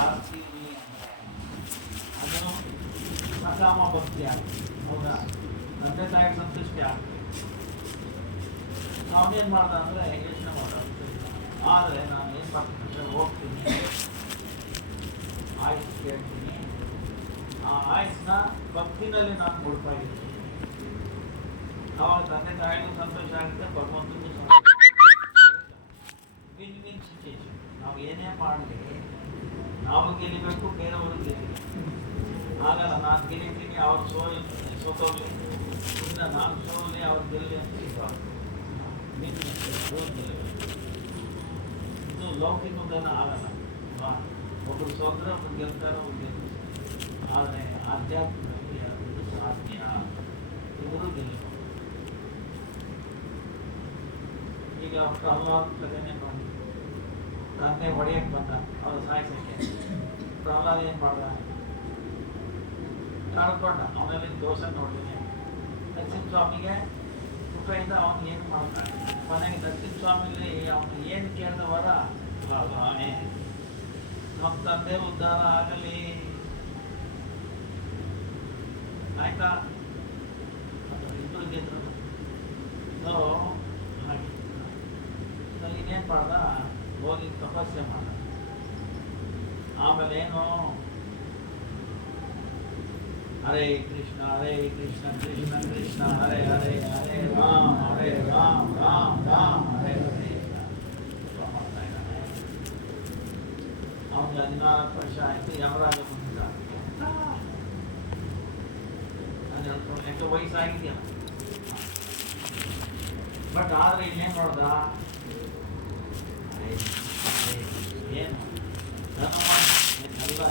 ಮಾಡ್ತೀವಿ ಅಂದರೆ ಅದು ಸಕಾಮ ಭಕ್ತಿ ಆಗ್ತದೆ. ಹೌದಾ? ತಂದೆ ತಾಯಿಗೆ ಸಂತುಷ್ಟಿ ಆಗ್ತದೆ. ಅವನೇನು ಮಾಡ್ದ ಅಂದರೆ ಯೋಚನೆ ಮಾಡ. ಆದರೆ ನಾನು ಏನು ಮಾಡ್ತೀನಿ ಅಂದರೆ ಹೋಗ್ತೀನಿ, ಆಯ್ಸ್ ಕೇಳ್ತೀನಿ, ಆ ಆಯ್ಸನ್ನ ಭಕ್ತಿನಲ್ಲಿ ನಾನು ಕೊಡ್ತಾ ಇದ್ದೀನಿ. ಆವಾಗ ತಂದೆ ತಾಯಿಗೂ ಸಂತೋಷ ಆಗುತ್ತೆ, ಭಗವಂತನಿಗೂ ಸಂತೋಷ. Win win situation. ನಾವು ಏನೇ ಮಾಡಲಿ ನಾವು ಗೆಲ್ಲಬೇಕು, ಬೇರೆಯವರು ಗೆಲ್ಲಬೇಕು. ಆಗಲ್ಲ ನಾನು ಗೆಲ್ಲಿತೀನಿ ಅವ್ರು ಸೋತೋಗ್ಲಿ, ಇನ್ನು ನಾನು ಸೋಲಿ ಅವ್ರು ಗೆಲ್ಲಿ ಅಂತ ಸಿಗಬಾರ್ದು. ಇದು ಲೌಕಿಕದನ್ನ ಆಗಲ್ಲ. ಒಬ್ಬರು ಸೋದ್ರೆ ಒಬ್ರು ಗೆಲ್ತಾರೆ, ಒಬ್ರು ಗೆಲ್ತಾರೆ. ಆದರೆ ಆಧ್ಯಾತ್ಮದಲ್ಲಿ ಇದು ಸಾಧ್ಯ. ಇವರು ಗೆಲ್ಲಬೇಕು. ಈಗ ಪ್ರಹ್ಲಾದ ಕಥೆನೇ ಮಾಡಿ ತಂದೆ ಹೊಡೆಯಕ್ಕೆ ಬಂದ, ಅವ್ರು ಸಾಯಿಸಕ್ಕೆ. ಪ್ರಹ್ಲಾದ ಏನು ಮಾಡ್ದ? ಕಳ್ಕೊಂಡ. ಅವನಲ್ಲಿ ದೋಷ ನೋಡ್ತೀನಿ. ನರಸಿಂಹಸ್ವಾಮಿಗೆ ಕೃಪೆಯಿಂದ ಅವನು ಏನು ಮಾಡ್ತಾನೆ. ಕೊನೆಗೆ ನರಸಿಂಹಸ್ವಾಮಿಲಿ ಅವನು ಏನು ಕೇಳಿದವರ ನಮ್ಮ ತಂದೆ ಉದ್ಧಾರ ಆಗಲಿ ಆಯ್ತಾ. ಇಬ್ಬರು ಗೆದ್ರು. ಸೊ ಹಾಗೆ ಇನ್ನೇನು ಮಾಡ್ದ? ಹೋಗಿ ತಪಸ್ಸೆ ಮಾಡ. ಆಮೇಲೆ ಏನು? ಹರೇ ಕೃಷ್ಣ ಕೃಷ್ಣ ಕೃಷ್ಣ ಹರೇ ಹರೇ ಹರೇ ರಾಮ್ ರಾಮ್ ರಾಮ್ ಹರೇ ಹರೇ. ಅವನಿಗೆ 14 ವರ್ಷ ಆಯಿತು. ಯಮರಾಜ ಬಂದಿದ್ದ. ನಾನು ಹೇಳ್ಕೊಂಡು ಯಾಕೆ ವಯಸ್ಸಾಗಿದೆಯಲ್ಲ. ಬಟ್ ಆದರೆ ಇನ್ನೇನು ನೋಡ್ದ? ಏನು ಎಲ್ಲ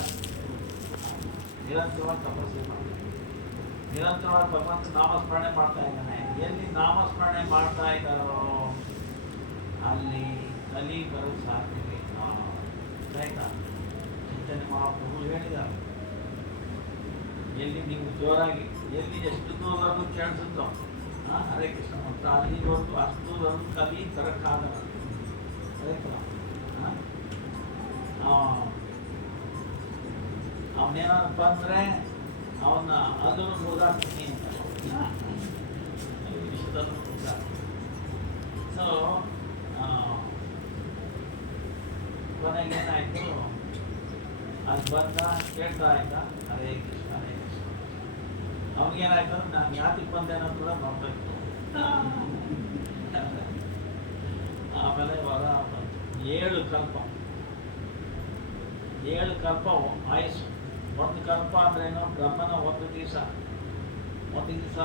ನಿರಂತರವಾಗಿ ತಪಸ್ಸೆ ಮಾಡ್ತಾನೆ. ನಿರಂತರವಾಗಿ ಭಗವಂತ ನಾಮಸ್ಮರಣೆ ಮಾಡ್ತಾ ಇದ್ದಾನೆ. ಎಲ್ಲಿ ನಾಮಸ್ಮರಣೆ ಮಾಡ್ತಾ ಇದ್ದಾರೋ ಅಲ್ಲಿ ಕಲಿ ಬರೋ ಸಾಧ್ಯತೆ ಇಲ್ಲ. ಆಯ್ತಾ? ಚೈತನ್ಯ ಮಹಾಪ್ರಭು ಹೇಳಿದ್ದಾರೆ, ಎಲ್ಲಿ ನೀವು ಜೋರಾಗಿ ಎಲ್ಲಿ ಎಷ್ಟು ದೂರವರೆಗೂ ಕೇಳಿಸುತ್ತೋ ಹರೇ ಕೃಷ್ಣ ಅಂತ ಅಲ್ಲಿವರೆಗೂ ಅಷ್ಟು ದೂರವರೆಗೂ ಕಲಿ ತರಕ್ಕಾಗಲ್ಲ. ಅವನೇನಾದ್ರು ಬಂದರೆ ಅವನ್ನ ಅದನ್ನು ಮುರಿದಾಕ್ತೀನಿ ಅಂತ ವಿಷಯದಲ್ಲೂ ಸೊ ಕೊನೆಗೆ ಏನಾಯಿತು? ಅದು ಬಂದ, ಕೇಳ್ತಾ ಇದ್ದ ಹರೇ ಕೃಷ್ಣ ಹರೇ ಕೃಷ್ಣ. ಅವ್ನಿಗೇನಾಯ್ತು ಅಂದ್ರೆ ನಾನು ಯಾತಿಗೆ ಬಂದೆ ಅನ್ನೋದು ಕೂಡ ಬರ್ಬೇಕು. ಆಮೇಲೆ ವರ ಬಂತು. 7 ಕಲ್ಪ ಆಯುಸ್ಸು. ಒಂದು ಕಲ್ಪ ಅಂದ್ರೇನು? ಬ್ರಹ್ಮನ ಒಂದು ದಿವಸ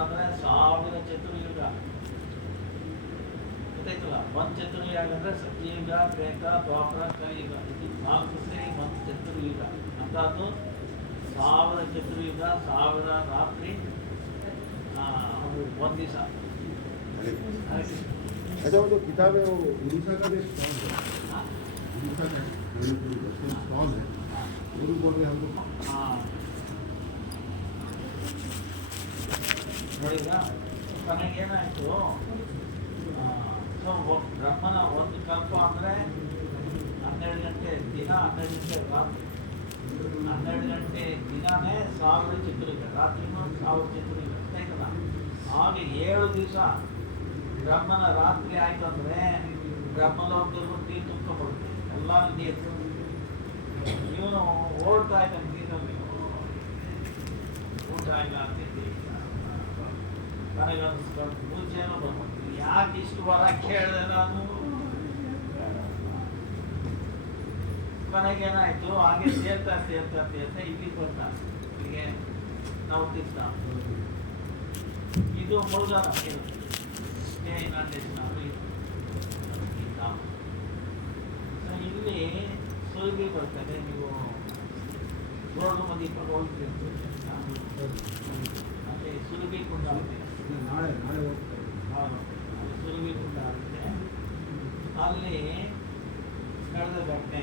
ಅಂದರೆ 1000 ಚತುರ್ಯುಗ. ಗೊತ್ತಾಯ್ತಲ್ಲ? ಒಂದು ಚತುರ್ಯುಗ ಅಂದರೆ ಸತ್ಯಯುಗ, ತ್ರೇತ, ದ್ವಾಪರ, ಕಲಿಯುಗ. ಇದು 4 ಸೇರಿ ಒಂದು ಚತುರ್ಯುಗ. ಅಂಥದ್ದು 1000 ಚತುರ್ಯುಗ, 1000 ರಾತ್ರಿ, ಒಂದು ದಿವಸ. अच्छा, वो जो किताब है वो उड़ीसा का भी स्टॉल है। उड़ीसा का स्टॉल है, वो भी बोल रहे हमको। ನೋಡಿದ್ರಾ? ಕೊನೆಗೆ ಏನಾಯಿತು? ಸೊ ಬ್ರಹ್ಮನ ಒಂದು ಕಲ್ಪ ಅಂದರೆ 12 ಗಂಟೆ ದಿನ, 12 ಗಂಟೆ ರಾತ್ರಿ. 12 ಗಂಟೆ ದಿನನೇ 1000 ಚತುರ್ಯುಗ, ರಾತ್ರಿನೂ 1000 ಚತುರ್ಯುಗ. ಆಯ್ತಲ್ಲ? ಆಗ 7 ದಿವಸ ಬ್ರಹ್ಮನ ರಾತ್ರಿ ಆಯ್ತು ಅಂದರೆ ಬ್ರಹ್ಮಲೋಕದಲ್ಲೂ ನೀರು ತುಂಬ್ಕೊಂಡ್ಬಿಡುತ್ತೆ. ಎಲ್ಲ ನೀರು ಇವನು ಓಡ್ತಾ ಇದ್ದಾನೆ ನೀರಲ್ಲಿ. ಊಟ ಇಲ್ಲ ಅಂತಿದ್ದೆ. ನನಗೊಂದು ಮುಂಚೆನೂ ಬರ್ಬೋದು. ಯಾಕೆ ಇಷ್ಟು ವರ ಕೇಳಿದೆ ನಾನು? ಕೊನೆಗೇನಾಯಿತು? ಹಾಗೆ ಸೇರ್ತಾ ಇಲ್ಲಿಗೆ ಬರ್ತಾ. ಇಲ್ಲಿಗೆ ನಾವು ತಿರ್ತ ಇದು ಮುಳುಗಾಲ ನೀರು. ಇಲ್ಲಿ ಸುರಗಿ ಬರ್ತದೆ. ನೀವು ರೋಡ್ ಮದೀಪ ಹೋಗ್ತೀರಿ ಮತ್ತೆ ಸುರಗಿ ಕುಂಡ ಆಗುತ್ತೆ. ನಾಳೆ ಹೋಗ್ತಾರೆ. ಹೌದು, ಅಲ್ಲಿ ಸುರಗಿ ಕುಂಡ ಆಗುತ್ತೆ. ಅಲ್ಲಿ ನಡೆದ ಘಟನೆ.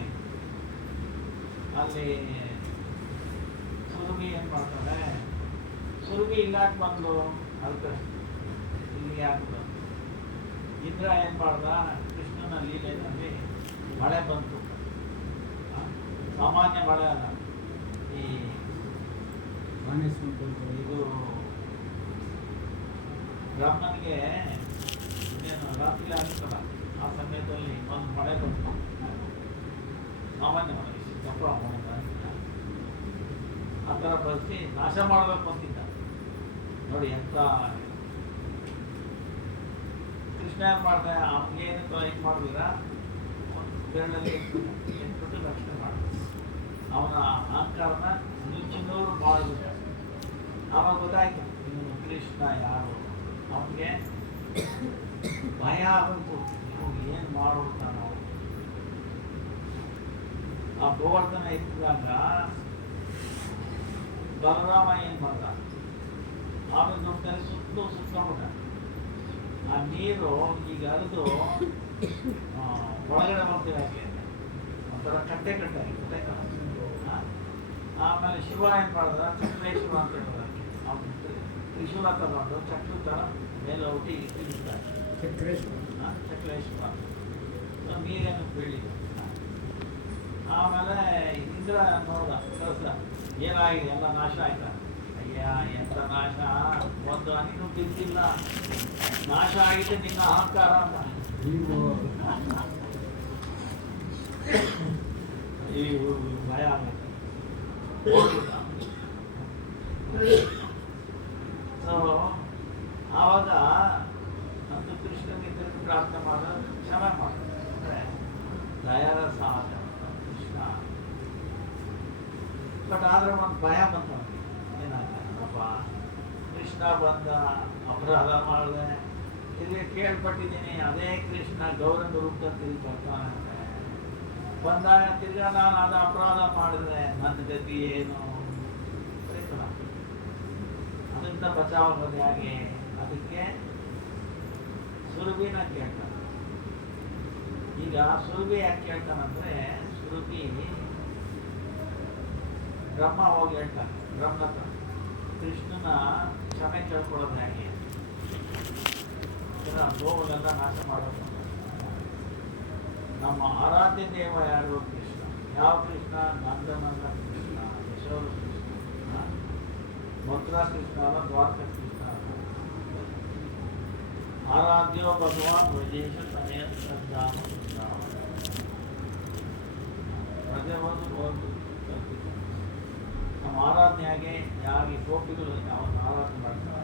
ಅಲ್ಲಿ ಸುರಗಿ ಏನು ಮಾಡ್ತಾರೆ? ಸುರಗಿ ಇಲ್ಲಾಕೆ ಬಂದು ಅದಕ್ಕೆ ಇಲ್ಲಿಗೆ ಹಾಕಿದ್ರು. ಇಂದ್ರ ಏನು ಮಾಡ್ದ? ಕೃಷ್ಣನ ಲೀಲೆಯಲ್ಲಿ ಮಳೆ ಬಂತು. ಸಾಮಾನ್ಯ ಮಳೆ ಅಲ್ಲ. ಈ ಇದು ಬ್ರಾಹ್ಮಣಿಗೆ ಇನ್ನೇನು ರಾತ್ರಿ ಆಗುತ್ತಲ್ಲ, ಆ ಸಮಯದಲ್ಲಿ ಒಂದು ಮಳೆ ಬಂತು, ಸಾಮಾನ್ಯ ಮಳೆ, ಸಿಕ್ಕಪ್ಪ ಆ ಥರ ಬಳಸಿ ನಾಶ ಮಾಡಬೇಕು ಅಂತಿದ್ದ. ನೋಡಿ ಎಂತ ಕೃಷ್ಣ ಏನು ಮಾಡಿದೆ, ಅವನಿಗೆ ಏನಂತ ಇದು ಮಾಡಿದ್ರ ಬೆರಳಲ್ಲಿ ಎತ್ಬಿಟ್ಟು ರಕ್ಷಣೆ ಮಾಡಿದ. ಅವನ ಅಹಂಕಾರನ ನುಚ್ಚು ಮಾಡಿಬಿಟ್ಟ. ಆವಾಗ ಗೊತ್ತಾಯ್ತು ಇವನು ಕೃಷ್ಣ ಯಾರು. ಅವನಿಗೆ ಭಯ ಬಂತು, ಇವನು ಏನು ಮಾಡ್ಬಿಡ್ತಾನೋ. ಆ ಗೋವರ್ಧನ ಎತ್ತಿದಾಗ ಬಲರಾಮ ಏನು ಮಾಡ್ದ, ಆಮೇಲೆ ದುಡ್ಡಲ್ಲಿ ಸುತ್ಕೊಂಡ್ಬಿಟ್ಟ. ಆ ನೀರು ಈಗ ಹರಿದು ಒಳಗಡೆ ಬರ್ತೀವಿ, ಯಾಕೆ ಒಂಥರ ಕಟ್ಟೆ ಗೊತ್ತಾಯ್ತಲ್ಲ. ಆಮೇಲೆ ಶಿವ ಏನು ಮಾಡಿದ, ಚಕ್ರೇಶ್ವರ ಅಂತ ಹೇಳಿದ, ಅವ್ನು ತ್ರಿಶೂಲ ತಗೊಂಡು ಚಕ್ರ ಥರ ಮೇಲೆ ಔಟಿ ಇಟ್ಟಿರ್ತಾರೆ, ಚಕ್ರೇಶ್ವರ ನೀರೇನು ಬೀಳಿದ. ಆಮೇಲೆ ಇಂದ್ರ ನೋಡ್ದ, ಕಳಿಸ್ದ, ಏನಾಗಿದೆ, ಎಲ್ಲ ನಾಶ ಆಯ್ತಾ. ಅಯ್ಯ ಎಂತ ನಾಶ, ಒಂದು ಹನಿನೂ ಬಿದ್ದಿಲ್ಲ, ನಾಶ ಆಗಿದೆ ನಿನ್ನ ಅಹಂಕಾರ ಅಂತ. ಈ ಭಯ ಆಗೈತೆ. ಸೊ ಆವಾಗ ಅಂತೂ ಕೃಷ್ಣನಿಗೆ ತಿರುಗಿ ಪ್ರಾರ್ಥನೆ ಮಾಡೋದು, ಕ್ಷಮೆ ಮಾಡೋದು, ಅಂದರೆ ದಯಾರಸ ಆದ ಕೃಷ್ಣ. ಬಟ್ ಆದ್ರೆ ಒಂದು ಭಯ ಬಂತು ಅವನಿಗೆ, ಏನಾಗಪ್ಪ ಕೃಷ್ಣ ಬಂದ, ಅಪರಾಧ ಮಾಡಿದೆ, ತಿರುಗಿ ಕೇಳ್ಪಟ್ಟಿದ್ದೀನಿ ಅದೇ ಕೃಷ್ಣ ಗೌರಂಗ ರೂಪದಲ್ಲಿ ತಿರುಗಿ ಬರ್ತಾನೆ. ಬಂದಾಗ ತಿರ್ಗಾ ನಾನು ಅದು ಅಪರಾಧ ಮಾಡಿದ್ರೆ ನನ್ನ ಗತಿ ಏನು, ಅದರಿಂದ ಬಚಾವಾಗೋದು ಹೇಗೆ. ಅದಕ್ಕೆ ಸುರಭಿನ ಕೇಳ್ತಾನೆ. ಈಗ ಸುರಭಿ ಯಾಕೆ ಕೇಳ್ತಾನಂದ್ರೆ, ಸುರಭಿ ಬ್ರಹ್ಮ ಹೋಗಿ ಹೇಳ್ತಾನೆ ಬ್ರಹ್ಮನ ಹತ್ರ, ಕೃಷ್ಣನ ಕ್ಷಮೆ ಕೇಳ್ಕೊಳ್ಳೋದು ಹೇಗೆ, ಗೋವುಗಳೆಲ್ಲ ನಾಶ ಮಾಡೋದು. ನಮ್ಮ ಆರಾಧ್ಯ ದೇವ ಯಾರು, ಕೃಷ್ಣ. ಯಾವ ಕೃಷ್ಣ? ನಂದನಂದ ಕೃಷ್ಣ, ಯಶೋಧ ಕೃಷ್ಣ, ಮಥುರಾ ಕೃಷ್ಣ ಅಲ್ಲ, ದ್ವಾರಕ ಕೃಷ್ಣ ಅಲ್ಲ. ಆರಾಧ್ಯ ಭಗವಾನ್ ವೈದೇಶ ತನೆಯ ಶ್ರದ್ಧಾಮ ಬೃಂದಾವನ. ರಜೆ ಓದು ನಮ್ಮ ಆರಾಧನೆಯಾಗೆ ಯಾರಿಗೆ ಗೋಪಿಗಳು ಅವನ್ನ ಆರಾಧನೆ ಮಾಡ್ತಾರೆ,